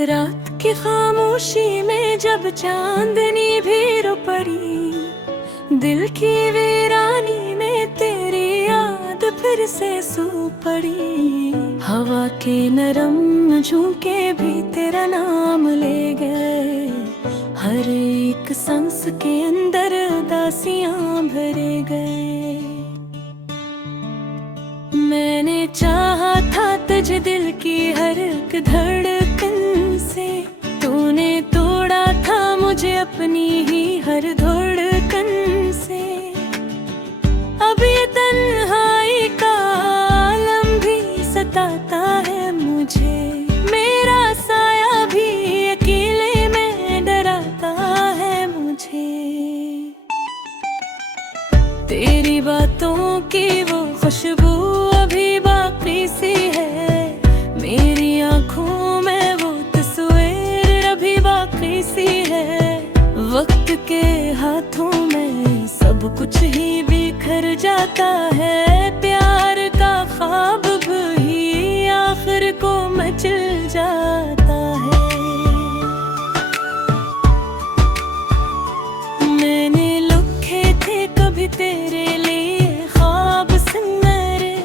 रात की खामोशी में जब चांदनी भी रो पड़ी, दिल की वीरानी में तेरी याद फिर से सू पड़ी। हवा के नरम झोंके भी तेरा नाम ले गए, हर एक सांस के अंदर उदासियां भरे गए। मैंने चाहा था तुझे दिल की हर एक धड़कन से, तूने तोड़ा था मुझे अपनी ही हर धड़कन से। अब ये तन्हाई का आलम भी सताता है मुझे, मेरा साया भी अकेले में डराता है मुझे। तेरी बातों की वो खुशबू अभी बाकी सी है, मेरी आँखों में वो तस्वीर अभी बाकी सी है। वक्त के हाथों में सब कुछ ही बिखर जाता है, प्यार का ख्वाब भी आखिर को मचल जाता है। मैंने लिखे थे कभी तेरे लिए ख्वाब सुनहरे,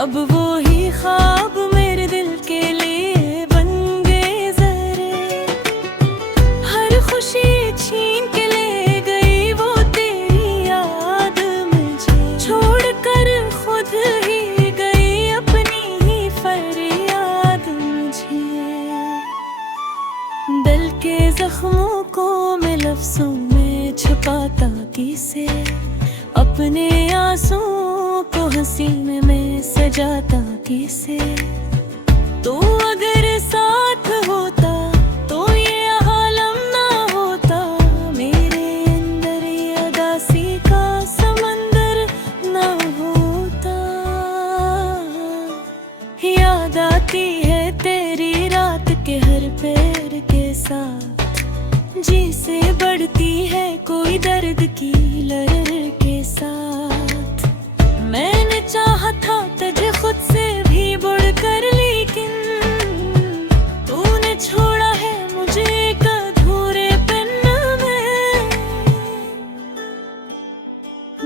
अब वो ही ख्वाब मेरे दिल के लिए बन गए ज़रे। हर खुशी छीन के ले गई वो तेरी याद मुझे, छोड़ कर खुद ही गई अपनी ही फरियाद मुझे। दिल के जख्मों को मैं लफ्ज़ों में छुपाता किसे, अपने आंसुओं को हंसी में सजाता किसे। तो अगर साथ होता तो ये आलम ना होता, मेरे अंदर ये उदासी का समंदर ना होता। याद आती है तेरी रात के हर पैर के साथ, जी से बढ़ती है कोई दर्द की लहर के साथ। मैंने चाहा था तुझे खुद से भी बढ़कर, लेकिन तूने छोड़ा है मुझे एक अधूरे पेन में।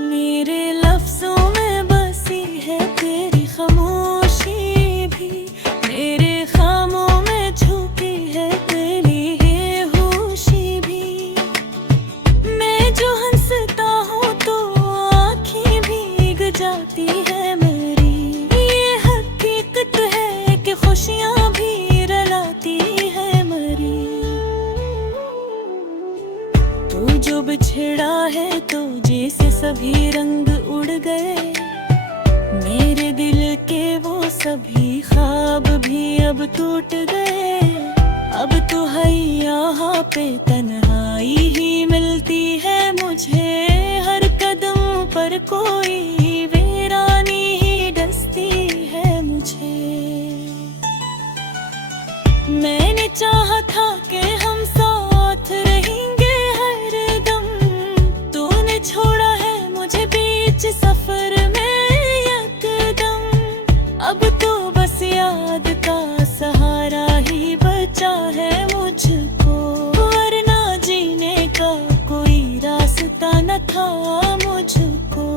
मेरे लफ्जों में बसी है तेरी खामोशी भी, मेरे खामों में छुपी है तेरी बेहोशी भी। मैं जो हंसता हूँ तो आँखें भीग जाती है मेरी, ये हकीकत है कि खुशियाँ भी रुलाती है मरी। तू जो बिछड़ा है तो जैसे सभी रंग उड़ गए, मेरे दिल के वो सभी ख्वाब भी अब टूट गए। अब तो है यहाँ पे तन्हाई ही मिलती है मुझे, हर कदम पर कोई वीरानी ही डसती है मुझे। मैंने चाहा था कि हम साथ रहेंगे हर दम, तूने छोड़ा है मुझे बीच सफर में यकदम। अब तो बस याद का सहारा ही बचा है मुझको, वरना जीने का कोई रास्ता न था मुझको।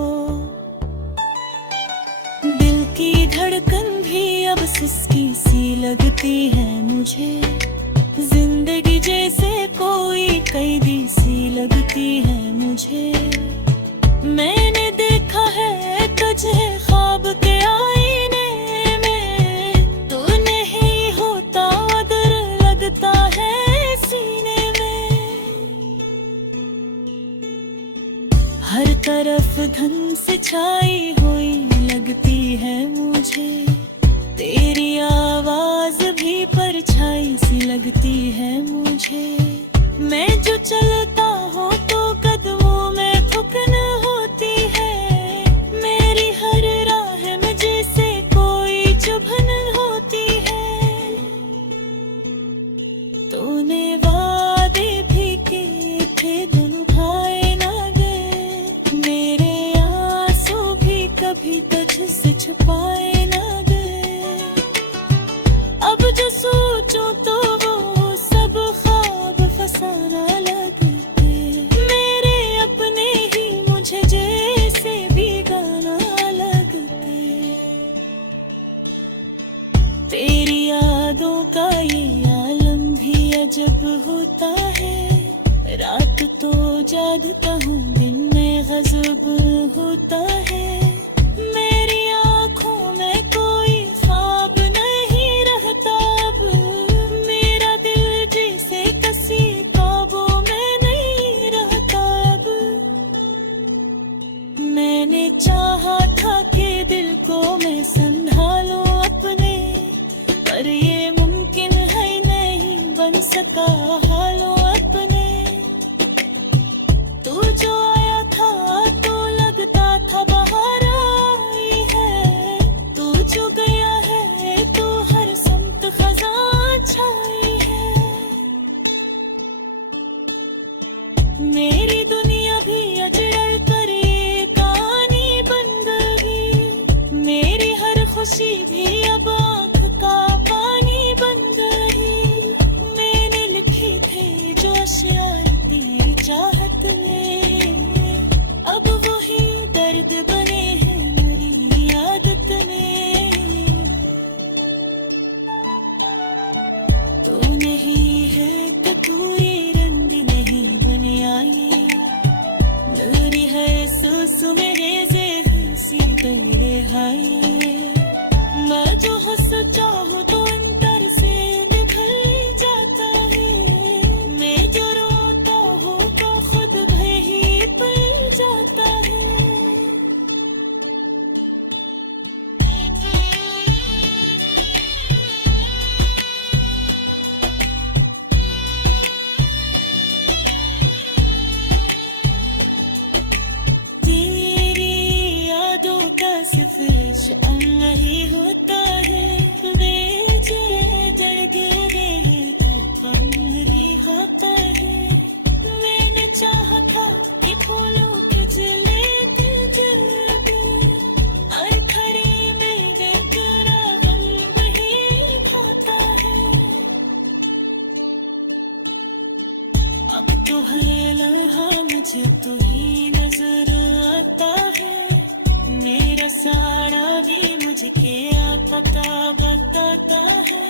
दिल की धड़कन भी अब सुस्ती सी लगती है मुझे, जिंदगी जैसे कोई कैदी सी लगती है मुझे। मैंने देखा है तुझे ख्वाब के आईने में, तू नहीं होता डर लगता है सीने में। हर तरफ धन से छाई हुई लगती है मुझे, तेरी आवाज भी परछाई सी लगती है मुझे। मैं जो चलता हूँ तो कदमों में थुकन होती है, मेरी हर राह में जैसे कोई चुभन होती है। तूने वादे भी किए थे दोनों भाई ना गए, मेरे आंसू भी कभी तुझसे छुपाए ना गए। अब जो सोचूं तो वो तेरी यादों का ये आलम भी अजब होता है। रात तो जागता हूँ, दिन में गजब होता है। मेरी आँखों में कोई ख्वाब नहीं रहता अब, मेरा दिल जैसे किसी काबू में नहीं रहता अब। मैंने चाहा था कि दिल को मैं संभालूं अपने, पर ये मुमकिन है नहीं बन सका हालों अपने। तू जो आया था तो लगता था बाहर आई है, तू जो गया है तो हर समत खज़ां छाई है। मेरी दुनिया भी अजड़ल कर ये कहानी बन गई, मेरी हर खुशी भी अब आँख का पानी बन गई। मैंने लिखे थे जो अशआर तेरी चाहत में, अब वही दर्द बने हैं मेरी आदत में। तू नहीं है तो तू ये रंग नहीं बने आए, नूरी है सुस मेरे ज़ेहन सी तेरे हाय। मैं जो हंस चाहूँ तो अंतर से निभल जाता है, मैं जो रोता हूँ तो खुद भय ही पल जाता है। तेरी यादों का सफर शअन नहीं होता है, बेजे जगे तो कमरी होता है। मैंने चाहा था कि फूलों के जले तुझे, हर खरी में देखरा गम ही खाता है। अब तो है लम्हा मुझे तू ही नजर आता है, मेरा सारा भी मुझे क्या पता बताता है।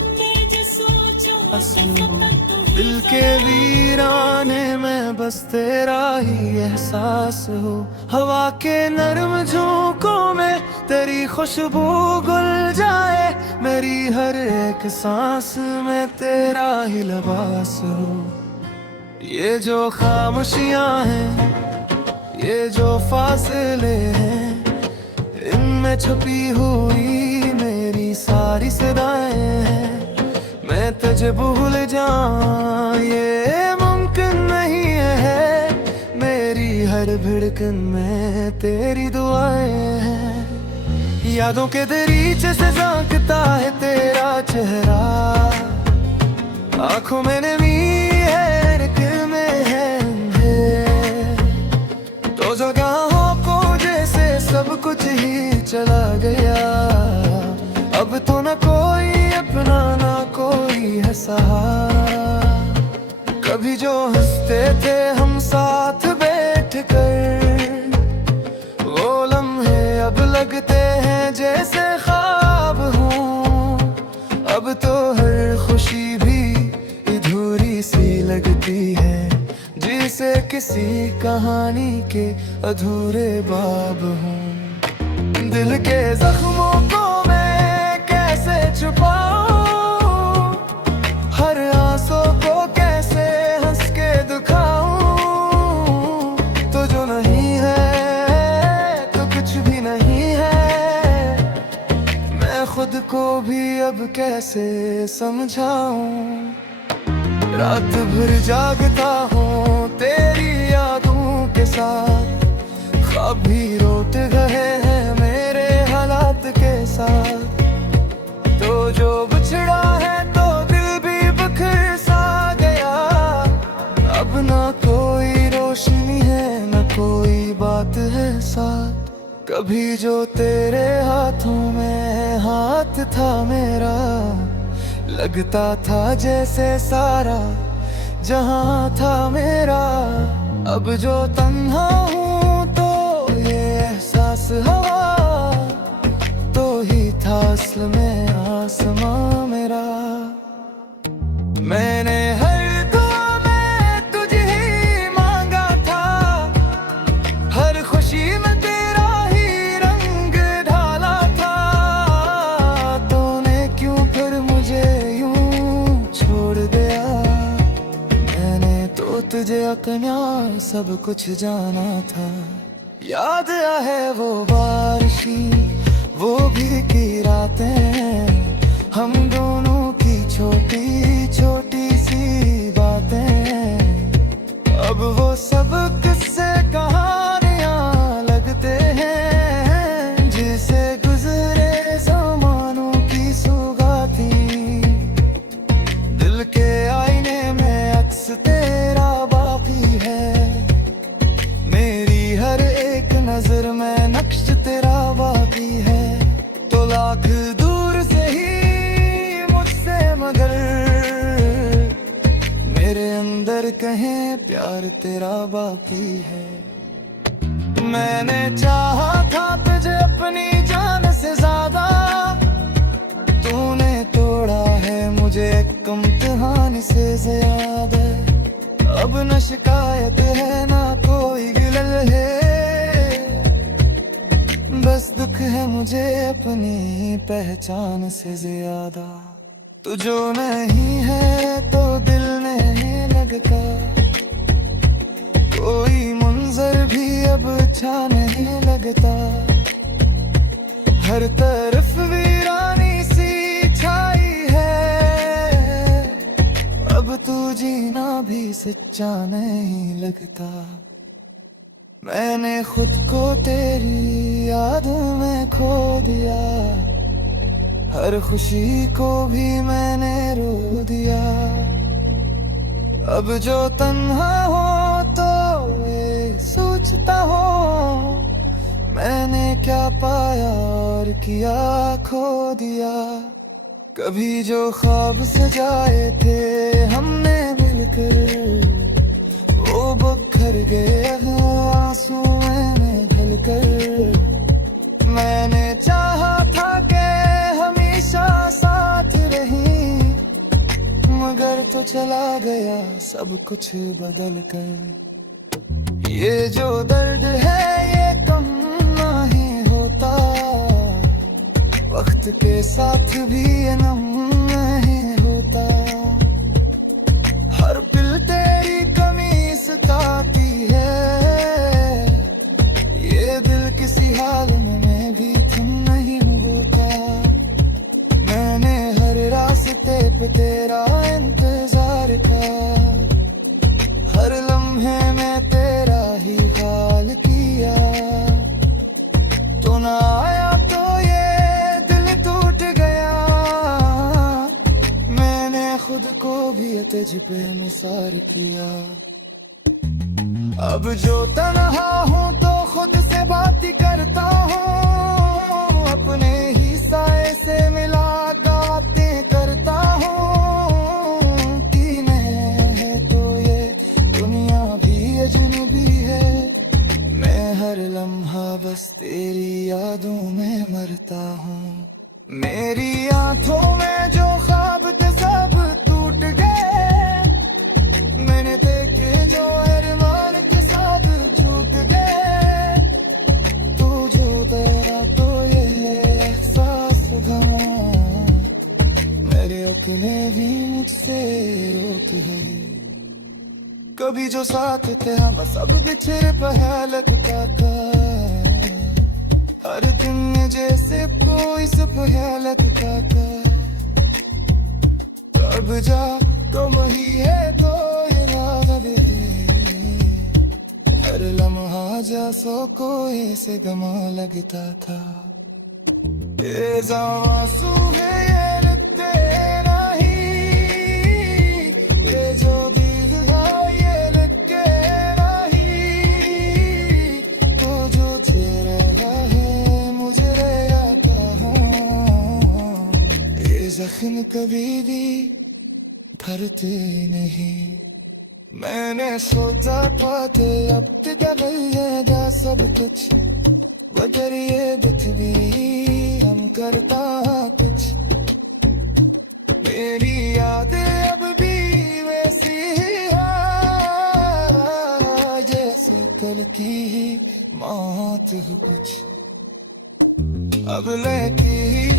मैं जो सोचूं फकत तू ही दिल के वीराने में बस तेरा ही एहसास हो, हवा के नरम झोंकों में तेरी खुशबू घुल जाए, मेरी हर एक सांस में तेरा ही लिबास हो। ये जो खामोशियां हैं, ये जो फासले हैं, इनमें छुपी हुई मेरी सारी सदाएं हैं। मैं तुझे भूल जाऊं ये मुमकिन नहीं है, मेरी हर धड़कन में तेरी दुआएं हैं। यादों के दरीचे से झांकता है तेरा चेहरा, आंखों में नमी है दिल में है अंधेर, तो जगहों को जैसे सब कुछ ही चला गया। अब तो न कोई अपना ना कोई है सहारा, कभी जो हंसते थे हम साथ बैठ कर, वो लम्हे अब लगते हैं जैसे ख्वाब हूँ। अब तो हर खुशी भी अधूरी सी लगती है, जिसे किसी कहानी के अधूरे बाब हूँ। दिल के जख्मों को मैं कैसे छुपाऊं, हर आंसू को कैसे हंस के दिखाऊं। तो जो नहीं है तो कुछ भी नहीं है, मैं खुद को भी अब कैसे समझाऊं। रात भर जागता हूँ तेरी यादों के साथ, ख्वाब भी रोते रहे हैं मेरे हालात के साथ। तो जो बिछड़ा है तो दिल भी बिखर सा गया, अब ना कोई रोशनी है ना कोई बात है साथ। कभी जो तेरे हाथों में हाथ था मेरा, लगता था जैसे सारा जहां था मेरा। अब जो तन्हा हूँ तो ये एहसास हवा तो ही था असल में। आसमां मेरा। मैंने हर दुआ में तुझे ही मांगा था, हर खुशी में तेरा ही रंग ढाला था। तूने क्यों फिर मुझे यूं छोड़ दिया, मैंने तो तुझे अपना सब कुछ जाना था। याद है वो बारिशी, वो भीगी रातें, हम दोनों की छोटी छोटी सी बातें। अब वो सब किस्से कहानियां लगते हैं, जिसे गुजरे ज़मानों की सुगाती। दिल के आईने में अक्स तेरा बाकी है, मेरी हर एक नजर में नक्श तेरा बाकी है। तो लाख दूर से ही मुझसे मगर मेरे अंदर कहीं प्यार तेरा बाकी है। मैंने चाहा था तुझे अपनी जान से ज्यादा, तूने तोड़ा है मुझे एक इम्तिहान से ज्यादा। अब न शिकायत है ना कोई गिला है, बस दुख है मुझे अपनी पहचान से ज्यादा। तू जो नहीं है तो दिल नहीं लगता, कोई मंजर भी अब अच्छा नहीं लगता। हर तरफ वीरानी सी छाई है, अब तू जीना भी सच्चा नहीं लगता। मैंने खुद को तेरी याद में खो दिया, हर खुशी को भी मैंने रो दिया। अब जो तन्हा हो तो ये सोचता हो, मैंने क्या पाया और किया खो दिया। कभी जो ख्वाब सजाए थे हमने मिलकर, वो बिखर गए आंसू मैंने ढलकर। मैंने चाहा था कि हमेशा साथ रही, मगर तो चला गया सब कुछ बदल कर। ये जो दर्द है ये कम नहीं होता, वक्त के साथ भी ये नम नहीं होता। हर पल तेरी कमी सताती है, ये दिल किसी हाल में भी थम नहीं होता। मैंने हर रास्ते पे तेरा इंतजार का, हर लम्हे में तेरा ही हाल किया। तो ना आया तो ये दिल टूट गया, मैंने खुद को भी तुझ पे निसार किया। अब जो तन्हा हूँ तो खुद से बात करता हूँ, अपने ही साए से मिला बातें करता हूँ। कीने है तो ये दुनिया भी अजनबी है, मैं हर लम्हा बस तेरी यादों में मरता हूँ। मेरी आंखों में जो ख्वाब थे सब टूट गए, मैंने देखे जो अरमान के साथ झूठ गए। तू जो तेरा तो ये एहसास था, मेरे अकेले भी मुझसे रोक गए। कभी जो साथ थे हम सब बिछड़े पहले लगता था, हर दिन जैसे कोई सपना लगता था। अब जा तो वही है तो ये रात दे, हर लम्हा जा सो कोई से गमा लगता था। ये आंसू है ये लगते नहीं, ये जो दिल है ये लगते नहीं। तो जो चेहरा है मुझे आता हूँ, ये जख्म कभी भी भरते नहीं। मैंने सोचा था कि अब तक मिलेगा सब कुछ, मगर ये बिथवी हम करता कुछ। तेरी यादें अब भी वैसी ही है जैसे कल की ही मौत हो कुछ अब लेके ही